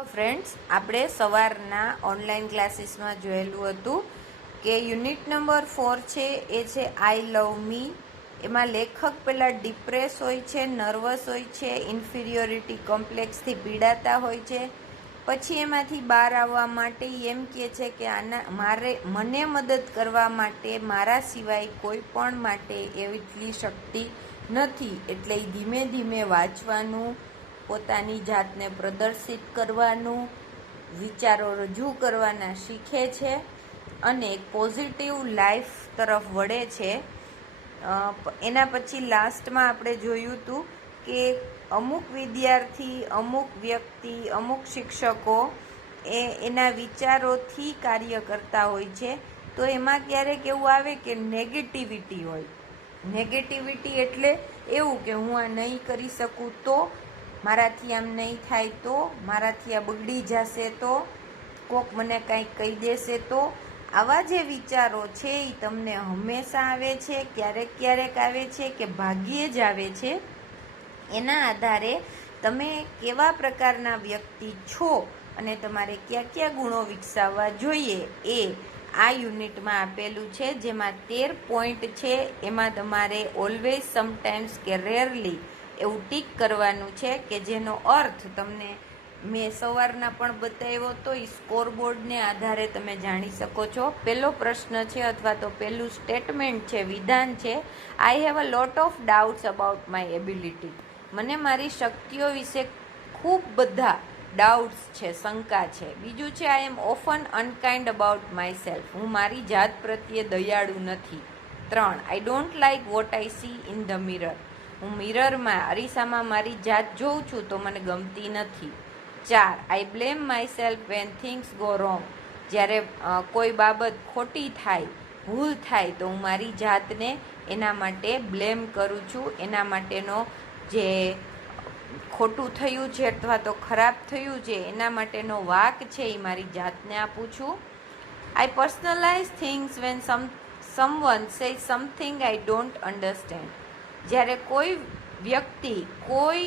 તો ફ્રેન્ડ્સ, આપણે સવારના ઓનલાઈન ક્લાસીસમાં જોયેલું હતું કે યુનિટ નંબર 4 છે એ છે આઈ લવ મી. એમાં લેખક પહેલાં ડિપ્રેસ હોય છે, નર્વસ હોય છે, ઇન્ફિરિયોરિટી કોમ્પ્લેક્સથી પીડાતા હોય છે. પછી એમાંથી બહાર આવવા માટે એમ કહે છે કે મને મદદ કરવા માટે મારા સિવાય કોઈ પણ માટે એટલી શક્તિ નથી. એટલે ધીમે ધીમે વાંચવાનું, પોતાની જાતને પ્રદર્શિત કરવાનું, વિચારો રજૂ કરવાના શીખે છે અને એક પોઝિટિવ લાઈફ તરફ વળે છે. એના પછી લાસ્ટમાં આપણે જોયું હતું કે અમુક વિદ્યાર્થી, અમુક વ્યક્તિ, અમુક શિક્ષકો એના વિચારોથી કાર્ય કરતા હોય છે. તો એમાં ક્યારેક એવું આવે કે નેગેટિવિટી હોય. નેગેટિવિટી એટલે એવું કે હું આ નહીં કરી શકું તો, મારાથી આમ નહીં થાય તો, મારાથી આ બગડી જશે તો, કોક મને કાંઈક કહી દેશે તો. આવા જે વિચારો છે એ તમને હંમેશા આવે છે, ક્યારેક ક્યારેક આવે છે કે ભાગ્યે જ આવે છે. એના આધારે તમે કેવા પ્રકારના વ્યક્તિ છો અને તમારે કયા કયા ગુણો વિકસાવવા જોઈએ એ આ યુનિટમાં આપેલું છે, જેમાં 13 પોઈન્ટ છે. એમાં તમારે ઓલવેઝ, સમટાઈમ્સ કે રેરલી એવું ટીક કરવાનું છે કે જેનો અર્થ તમને મેં સવારના પણ બતાવ્યો તો એ સ્કોરબોર્ડને આધારે તમે જાણી શકો છો. પહેલો પ્રશ્ન છે અથવા તો પહેલું સ્ટેટમેન્ટ છે, વિધાન છે, I have a lot of doubts about my ability. મને મારી શક્તિઓ વિશે ખૂબ બધા ડાઉટ્સ છે, શંકા છે. બીજું છે, આઈ એમ ઓફન અનકાઇન્ડ અબાઉટ માય સેલ્ફ. હું મારી જાત પ્રત્યે દયાળુ નથી. 3, આઈ don't like what I C in the mirror. હું મિરરમાં, અરીસામાં મારી જાત જોઉં છું તો મને ગમતી નથી. 4, I blame myself when things go wrong. જ્યારે કોઈ બાબત ખોટી થાય, ભૂલ થાય તો હું મારી જાતને એના માટે બ્લેમ કરું છું. એના માટેનો જે ખોટું થયું છે અથવા તો ખરાબ થયું છે એના માટેનો વાંક છે એ મારી જાતને આપું છું. I personalise things when someone says something I don't understand. જ્યારે કોઈ વ્યક્તિ કોઈ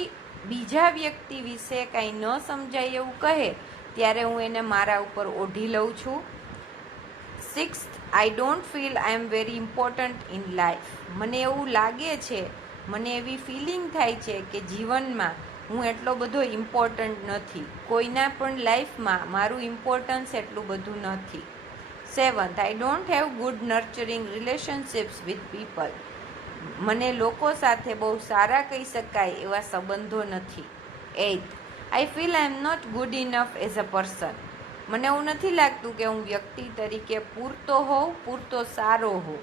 બીજા વ્યક્તિ વિશે કાંઈ ન સમજાય એવું કહે ત્યારે હું એને મારા ઉપર ઓઢી લઉં છું. 6, I don't feel I am very important in life. મને એવું લાગે છે, મને એવી ફિલિંગ થાય છે કે જીવનમાં હું એટલો બધો ઇમ્પોર્ટન્ટ નથી. કોઈના પણ લાઈફમાં મારું ઇમ્પોર્ટન્સ એટલું બધું નથી. 7, I don't have good nurturing relationships with people. મને લોકો સાથે બહુ સારા કહી શકાય એવા સંબંધો નથી. 8, I feel I am not good enough as a person. મને એવું નથી લાગતું કે હું વ્યક્તિ તરીકે પૂરતો હોઉં, પૂરતો સારો હોઉં.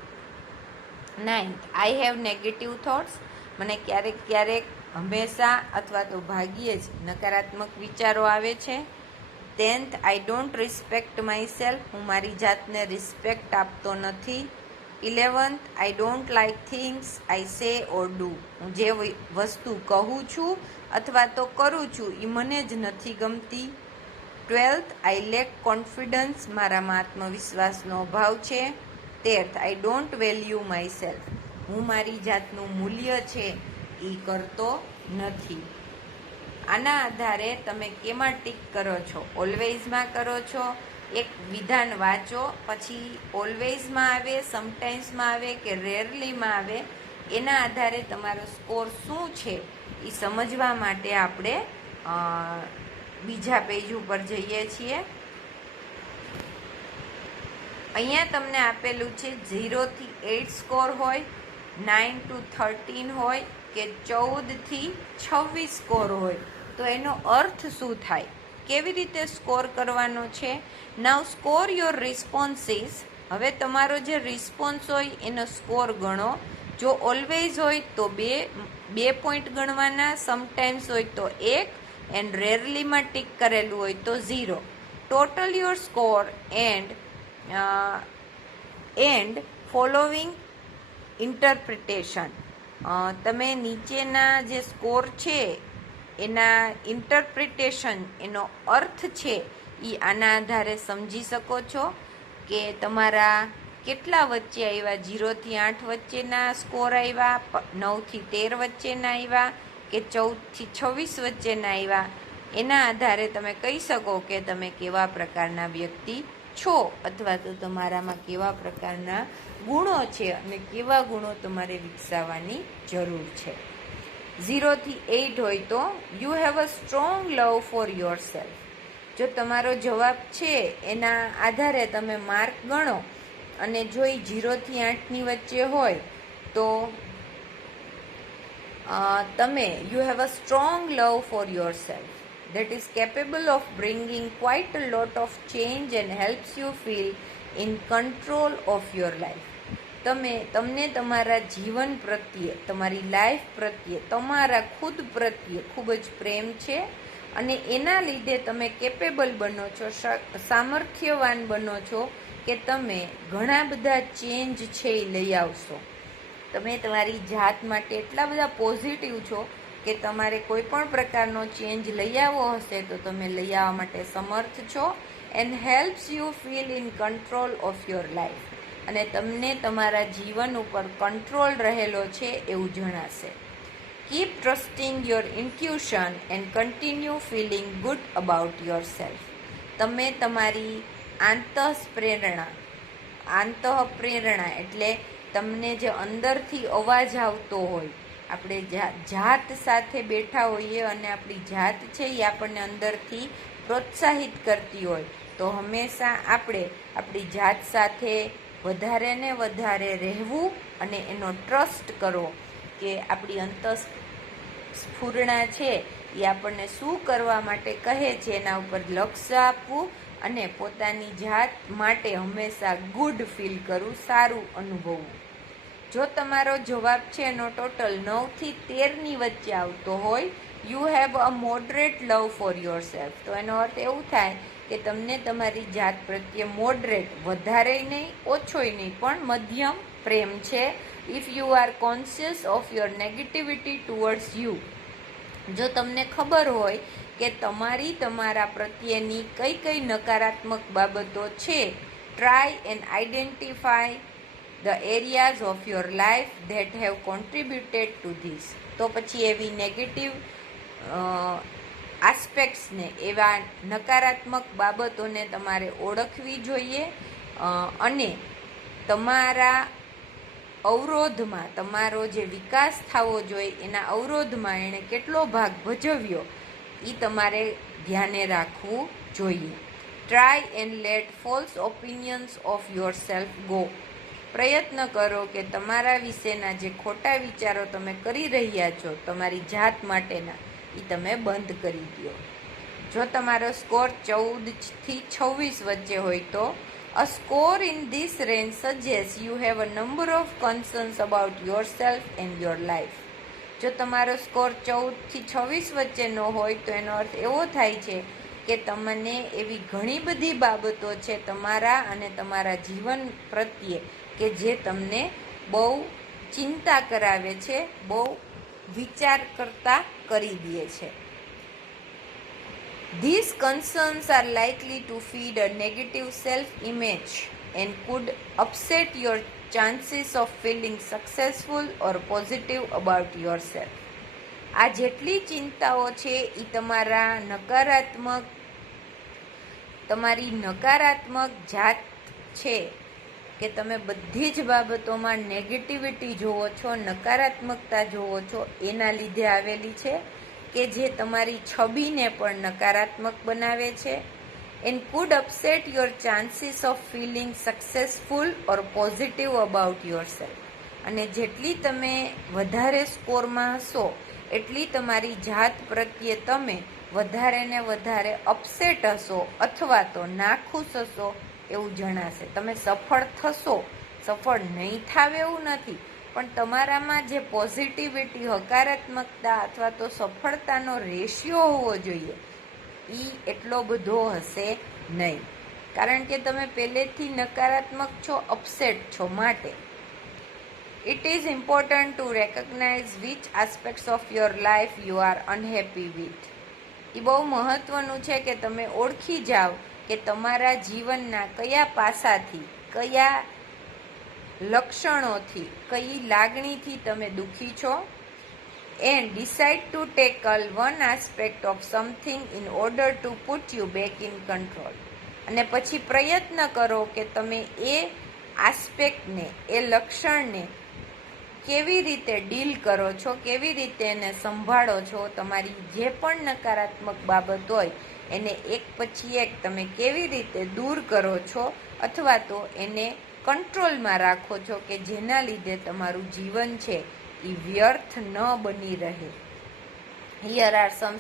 9, આઈ હેવ નેગેટિવ થોટ્સ. મને ક્યારેક ક્યારેક, હંમેશા અથવા તો ભાગ્યે જ નકારાત્મક વિચારો આવે છે. 10th, I don't respect myself. હું મારી જાતને રિસ્પેક્ટ આપતો નથી. 11th, I don't like things I say or do. હું જે વસ્તુ કહું છું અથવા તો કરું છું એ મને જ નથી ગમતી. 12th, આઈ લેક કોન્ફિડન્સ. મારામાં આત્મવિશ્વાસનો અભાવ છે. 13th, I don't value my self. હું મારી જાતનું મૂલ્ય છે એ કરતો નથી. આના આધારે તમે કેમાં ટીક કરો છો? ઓલવેઝમાં કરો છો? એક વિધાન વાંચો, પછી ઓલવેઝમાં આવે, સમટાઈમ્સમાં આવે કે રેરલીમાં આવે. એના આધારે તમારો સ્કોર શું છે એ સમજવા માટે આપણે બીજા પેજ ઉપર જઈએ છીએ. અહીંયા તમને આપેલું છે 0 થી 8 સ્કોર હોય, 9 to 13 હોય કે 14 થી 26 સ્કોર હોય. તો એનો અર્થ શું થાય? કેવી રીતે સ્કોર કરવાનો છે? નાઉ સ્કોર યોર રિસ્પોન્સીસ. હવે તમારો જે રિસ્પોન્સ હોય એનો સ્કોર ગણો. જો ઓલવેઝ હોય તો 2 પોઈન્ટ ગણવાના, સમટાઈમ્સ હોય તો 1, એન્ડ રેરલીમાં ટીક કરેલું હોય તો 0. Total your score and following interpretation. તમે નીચેના જે સ્કોર છે એના ઇન્ટરપ્રિટેશન, એનો અર્થ છે એ આના આધારે સમજી શકો છો કે તમારા કેટલા વચ્ચે આવ્યા. 0 થી 8 વચ્ચેના સ્કોર આવ્યા, 9 થી 13 વચ્ચેના આવ્યા કે 14 થી 26 વચ્ચેના આવ્યા. એના આધારે તમે કહી શકો કે તમે કેવા પ્રકારના વ્યક્તિ છો અથવા તો તમારામાં કેવા પ્રકારના ગુણો છે અને કેવા ગુણો તમારે વિકસાવવાની જરૂર છે. 0 થી 8 હોય તો you have a strong love for your self. જો તમારો જવાબ છે એના આધારે તમે માર્ક ગણો અને જો એ 0 થી 8ની વચ્ચે હોય તો તમે you have a strong love for your self that is capable of bringing quite a lot of change and helps you feel in control of your life. તમને તમારા જીવન પ્રત્યે, તમારી લાઈફ પ્રત્યે, તમારા ખુદ પ્રત્યે ખૂબ જ પ્રેમ છે અને એના લીધે તમે કેપેબલ બનો છો, સામર્થ્યવાન બનો છો કે તમે ઘણા બધા ચેન્જ છે એ લઈ આવશો. તમે તમારી જાત માટે એટલા બધા પોઝિટિવ છો કે તમારે કોઈ પણ પ્રકારનો ચેન્જ લઈ આવવો હશે તો તમે લઈ આવવા માટે સમર્થ છો. And helps you feel in control of your life. અને તમને તમારા જીવન ઉપર કંટ્રોલ રહેલો છે એવું જણાશે. Keep trusting your intuition and continue feeling good about your self. તમે તમારી આંતઃપ્રેરણા એટલે તમને જે અંદરથી અવાજ આવતો હોય, આપણે જાત સાથે બેઠા હોઈએ અને આપણી જાત છે એ આપણને અંદરથી પ્રોત્સાહિત કરતી હોય તો હંમેશા આપણે આપણી જાત સાથે વધારે ને વધારે રહેવું અને એનો ટ્રસ્ટ કરવો કે આપણી અંતઃસ્ફુરણા છે એ આપણને શું કરવા માટે કહે છે એના ઉપર લક્ષ્ય આપવું અને પોતાની જાત માટે હંમેશા ગુડ ફીલ કરવું, સારું અનુભવવું. જો તમારો જવાબ છે એનો ટોટલ 9 થી 13ની વચ્ચે આવતો હોય you have a moderate love for your self, તો એનો અર્થ એવું થાય કે તમને તમારી જાત પ્રત્યે મોડરેટ, વધારેય નહીં ઓછોય નહીં પણ મધ્યમ પ્રેમ છે. If you are conscious of your negativity towards you. જો તમને ખબર હોય કે તમારા પ્રત્યેની કઈ કઈ નકારાત્મક બાબતો છે, try and identify the areas of your life that have contributed to this. તો પછી એવી નેગેટિવ આસ્પેક્ટ્સને, એવા નકારાત્મક બાબતોને તમારે ઓળખવી જોઈએ અને તમારા અવરોધમાં, તમારો જે વિકાસ થવો જોઈએ એના અવરોધમાં એણે કેટલો ભાગ ભજવ્યો એ તમારે ધ્યાને રાખવું જોઈએ. Try and let false opinions of your self go. પ્રયત્ન કરો કે તમારા વિશેના જે ખોટા વિચારો તમે કરી રહ્યા છો તમારી જાત માટેના એ તમે બંધ કરી દો. જો તમારો સ્કોર 14 થી 26 વચ્ચે હોય તો a score in this range suggests you have a number of concerns about yourself and your life. જો તમારો સ્કોર 14 થી 26 વચ્ચેનો હોય તો એનો અર્થ એવો થાય છે કે તમને એવી ઘણી બધી બાબતો છે તમારા અને તમારા જીવન પ્રત્યે કે જે તમને બહુ ચિંતા કરાવે છે, બહુ વિચાર કરતા કરી દે છે. These concerns are likely to feed a negative self-image and could upset your chances of feeling successful or positive about yourself. આ જેટલી ચિંતાઓ છે એ તમારી નકારાત્મક જાત છે કે તમે બધી જ બાબતોમાં નેગેટિવિટી જોવો છો, નકારાત્મકતા જોવો છો, એના લીધે આવેલી છે કે જે તમારી છબીને પણ નકારાત્મક બનાવે છે. And food upset your chances of feeling successful or positive about your self. અને જેટલી તમે વધારે સ્કોરમાં હશો એટલી તમારી જાત પ્રત્યે તમે વધારે ને વધારે અપસેટ હશો અથવા તો નાખુશ હશો એવું જણાશે. તમે સફળ થશો, સફળ નહીં થાવ એવું નથી, પણ તમારામાં જે પોઝિટિવિટી, હકારાત્મકતા અથવા તો સફળતાનો રેશિયો હોવો જોઈએ એ એટલો બધો હશે નહીં, કારણ કે તમે પહેલેથી નકારાત્મક છો, અપસેટ છો. માટે it is important to recognise which aspects of your life you are unhappy with. એ બહુ મહત્વનું છે કે તમે ઓળખી જાઓ કે તમારા જીવનના કયા પાસાથી, કયા લક્ષણોથી, કઈ લાગણીથી તમે દુઃખી છો. and decide to tackle one aspect of something in order to put you back in control. અને પછી પ્રયત્ન કરો કે તમે એ આસ્પેક્ટને, એ લક્ષણને કેવી રીતે ડીલ કરો છો, કેવી રીતે એને સંભાળો છો. તમારી જે પણ નકારાત્મક બાબત હોય એને એક પછી એક તમે કેવી રીતે દૂર કરો છો અથવા તો એને કંટ્રોલમાં રાખો છો કે જેના લીધે તમારું જીવન છે એ વ્યર્થ ન બની રહે. Here are some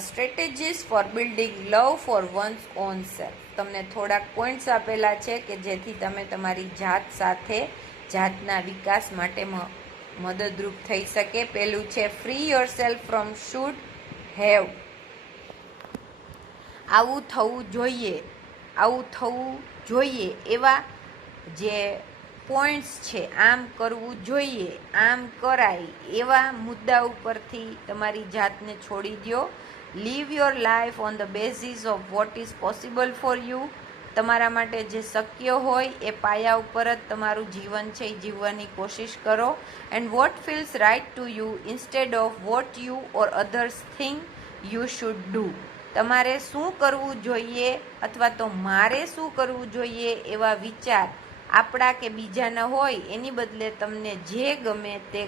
strategies for building love for one's own self. તમને થોડાક પોઈન્ટ્સ આપેલા છે કે જેથી તમે તમારી જાત સાથે જાતના વિકાસ માટે મદદરૂપ થઈ શકે. પહેલું છે free your self from should have. આવું થવું જોઈએ, આવું થવું જોઈએ એવા જે પોઈન્ટ્સ છે, આમ કરવું જોઈએ, આમ કરાય એવા મુદ્દા ઉપરથી તમારી જાતને છોડી દો. Leave your life on the basis of what is possible for you. તમારા માટે જે શક્ય હોય એ પાયા ઉપર જ તમારું જીવન છે એ જીવવાની કોશિશ કરો. And what feels right to you instead of what you or others think you should do. તમારે શું કરવું જોઈએ અથવા તો મારે શું કરવું જોઈએ એવા વિચાર આપણા કે બીજાના હોય એની બદલે તમને જે ગમે તે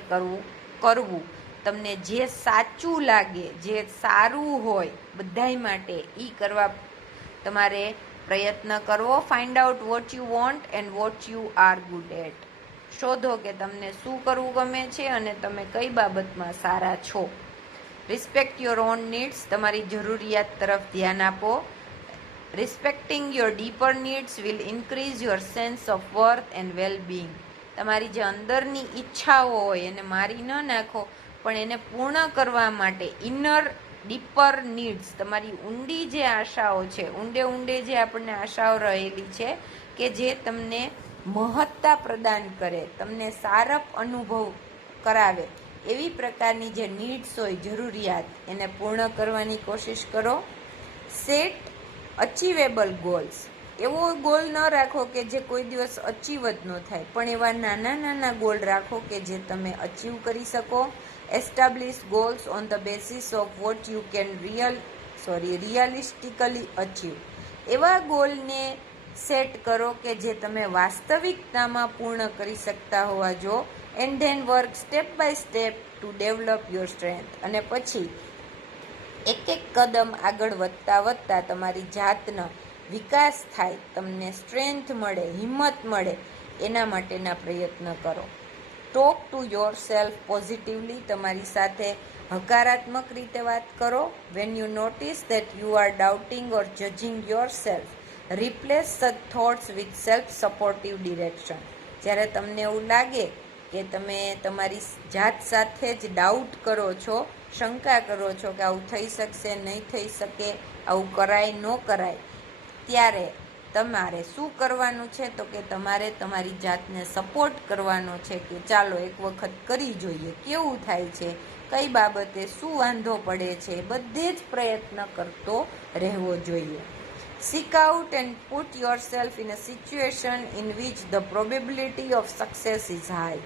કરવું. તમને જે સાચું લાગે, જે સારું હોય બધાય માટે એ કરવા તમારે પ્રયત્ન કરવો. Find out what you want and what you are good at. શોધો કે તમને શું કરવું ગમે છે અને તમે કઈ બાબતમાં સારા છો. Respect your own needs. તમારી જરૂરિયાત તરફ ધ્યાન આપો. Respecting your deeper needs will increase your sense of worth and well being. તમારી જે અંદરની ઈચ્છાઓ હોય એને મારી ન નાખો, પણ એને પૂર્ણ કરવા માટે ઇનર ડીપર નીડ્સ, તમારી ઊંડી જે આશાઓ છે, ઊંડે જે આપણને આશાઓ રહેલી છે કે જે તમને મહત્તા પ્રદાન કરે, તમને સારપ અનુભવ કરાવે, એવી પ્રકારની જે નીડ્સ હોય, જરૂરિયાત, એને પૂર્ણ કરવાની કોશિશ કરો. Set achievable goals. એવો ગોલ ન રાખો કે જે કોઈ દિવસ અચીવ જ ન થાય, પણ એવા નાના ગોલ રાખો કે જે તમે અચીવ કરી શકો. Establish goals on the basis of what you can realistically achieve. એવા ગોલને સેટ કરો કે જે તમે વાસ્તવિકતામાં પૂર્ણ કરી શકતા હોવા જો. And then work step by step to develop your strength. અને પછી એક કદમ આગળ વધતા તમારી જાતનો વિકાસ થાય, તમને સ્ટ્રેન્થ મળે, હિંમત મળે, એના માટેના પ્રયત્ન કરો. Talk to yourself positively. તમારી સાથે હકારાત્મક રીતે વાત કરો. When you notice that you are doubting or judging yourself, replace such thoughts with self supportive direction. જ્યારે તમને એવું લાગે કે તમે તમારી જાત સાથે જ ડાઉટ કરો છો, શંકા કરો છો કે આવું થઈ શકશે, નહીં થઈ શકે, આવું કરાય ન કરાય, ત્યારે તમારે શું કરવાનું છે તો કે તમારે તમારી જાતને સપોર્ટ કરવાનો છે કે ચાલો એક વખત કરી જોઈએ, કેવું થાય છે, કઈ બાબતે શું વાંધો પડે છે, બધે જ પ્રયત્ન કરતો રહેવો જોઈએ. Seek out and put yourself in a situation in which the probability of success is high.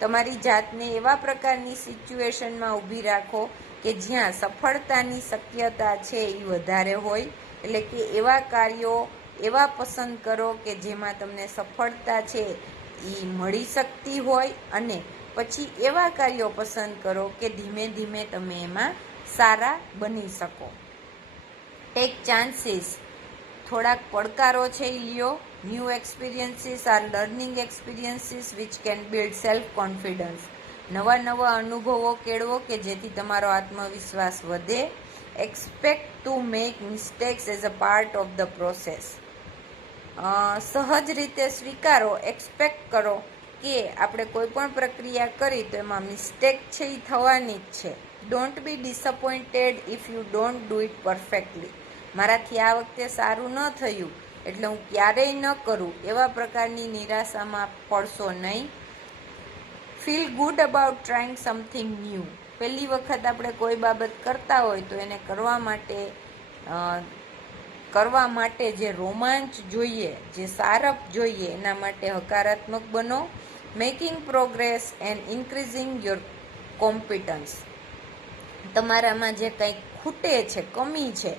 તમારી જાતને એવા પ્રકારની સિચ્યુએશનમાં ઊભી રાખો કે જ્યાં સફળતાની શક્યતા છે એ વધારે હોય. એટલે કે એવા કાર્યો એવા પસંદ કરો કે જેમાં તમને સફળતા છે એ મળી શકતી હોય, અને પછી એવા કાર્યો પસંદ કરો કે ધીમે તમે એમાં સારા બની શકો. Take chances. થોડાક પડકારો છે એ લ્યો. New experiences are learning experiences which can build self confidence. નવા અનુભવો કેળવો કે જેથી તમારો આત્મવિશ્વાસ વધે. Expect to make mistakes as a part of the process. સહજ રીતે સ્વીકારો, એક્સપેક્ટ કરો કે આપણે કોઈ પણ પ્રક્રિયા કરી તો એમાં મિસ્ટેક છે એ થવાની જ છે. Don't be disappointed if you don't do it perfectly. મારાથી આ વખતે સારું ન થયું એટલે હું ક્યારેય ન કરું, એવા પ્રકારની નિરાશામાં પડશો નહીં. Feel good about trying something new. પહેલી વખત આપણે કોઈ બાબત કરતા હોય તો એને કરવા માટે જે રોમાંચ જોઈએ, જે સારપ જોઈએ, એના માટે હકારાત્મક બનો. Making progress and increasing your competence. તમારામાં જે કંઈક ખૂટે છે, કમી છે,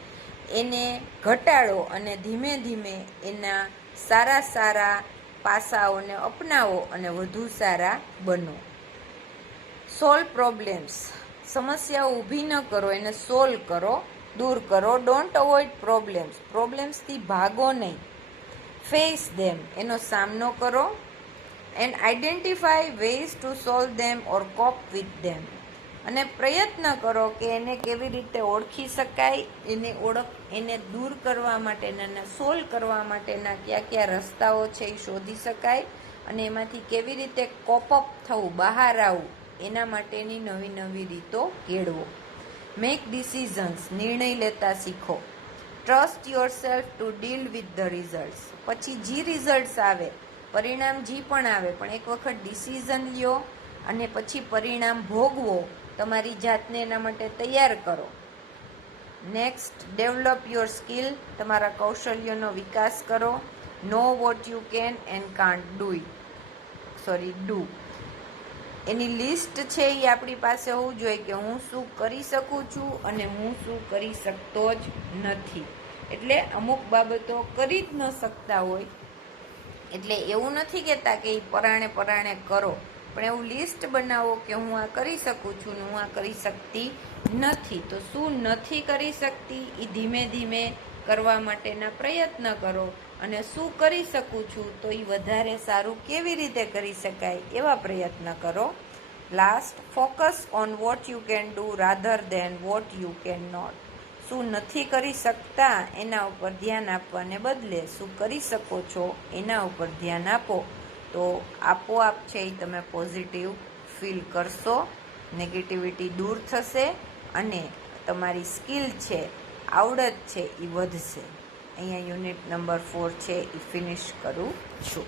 એને ઘટાડો અને ધીમે ધીમે એના સારા પાસાઓને અપનાવો અને વધુ સારા બનો. Solve problems. સમસ્યાઓ ઊભી ન કરો, એને સોલ્વ કરો, દૂર કરો. ડોન્ટ અવોઇડ પ્રોબ્લેમ્સથી ભાગો નહીં. ફેસ ધેમ, એનો સામનો કરો. And identify ways to solve them or cope with them. અને પ્રયત્ન કરો કે એને કેવી રીતે ઓળખી શકાય, એને દૂર કરવા માટેના, સોલ્વ કરવા માટેના કયા રસ્તાઓ છે એ શોધી શકાય, અને એમાંથી કેવી રીતે કોપઅપ થવું, બહાર આવવું, એના માટેની નવી રીતો કેળવો. મેક ડિસિઝન્સ, નિર્ણય લેતા શીખો. Trust your self to deal with the results. પછી જી રિઝલ્ટ્સ આવે, પરિણામ જી પણ આવે, પણ એક વખત ડિસિઝન લ્યો અને પછી પરિણામ ભોગવો. તમારી જાતને એના માટે તૈયાર કરો. Next, develop your skill. તમારા કૌશલ્યોનો વિકાસ કરો. Know what you can and can't do. Any list છે એ આપણી પાસે હોવું જોઈએ કે હું શું કરી શકું છું અને હું શું કરી શકતો જ નથી. એટલે અમુક બાબતો કરી જ ન શકતા હોય, એટલે એવું નથી કહેતા કે એ પરાણે કરો, પણ એવું લિસ્ટ બનાવો કે હું આ કરી શકું છું ને હું આ કરી શકતી નથી. તો શું નથી કરી શકતી એ ધીમે ધીમે કરવા માટેના પ્રયત્ન કરો, અને શું કરી શકું છું તો એ વધારે સારું કેવી રીતે કરી શકાય એવા પ્રયત્ન કરો. Last, focus on what you can do rather than what you can not. શું નથી કરી શકતા એના ઉપર ધ્યાન આપવાને બદલે શું કરી શકો છો એના ઉપર ધ્યાન આપો, તો આપોઆપ છે એ તમે પોઝિટિવ ફીલ કરશો, નેગેટિવિટી દૂર થશે અને તમારી સ્કિલ છે, આવડત છે એ વધશે. અહીંયા યુનિટ નંબર 4 છે એ ફિનિશ કરું છું.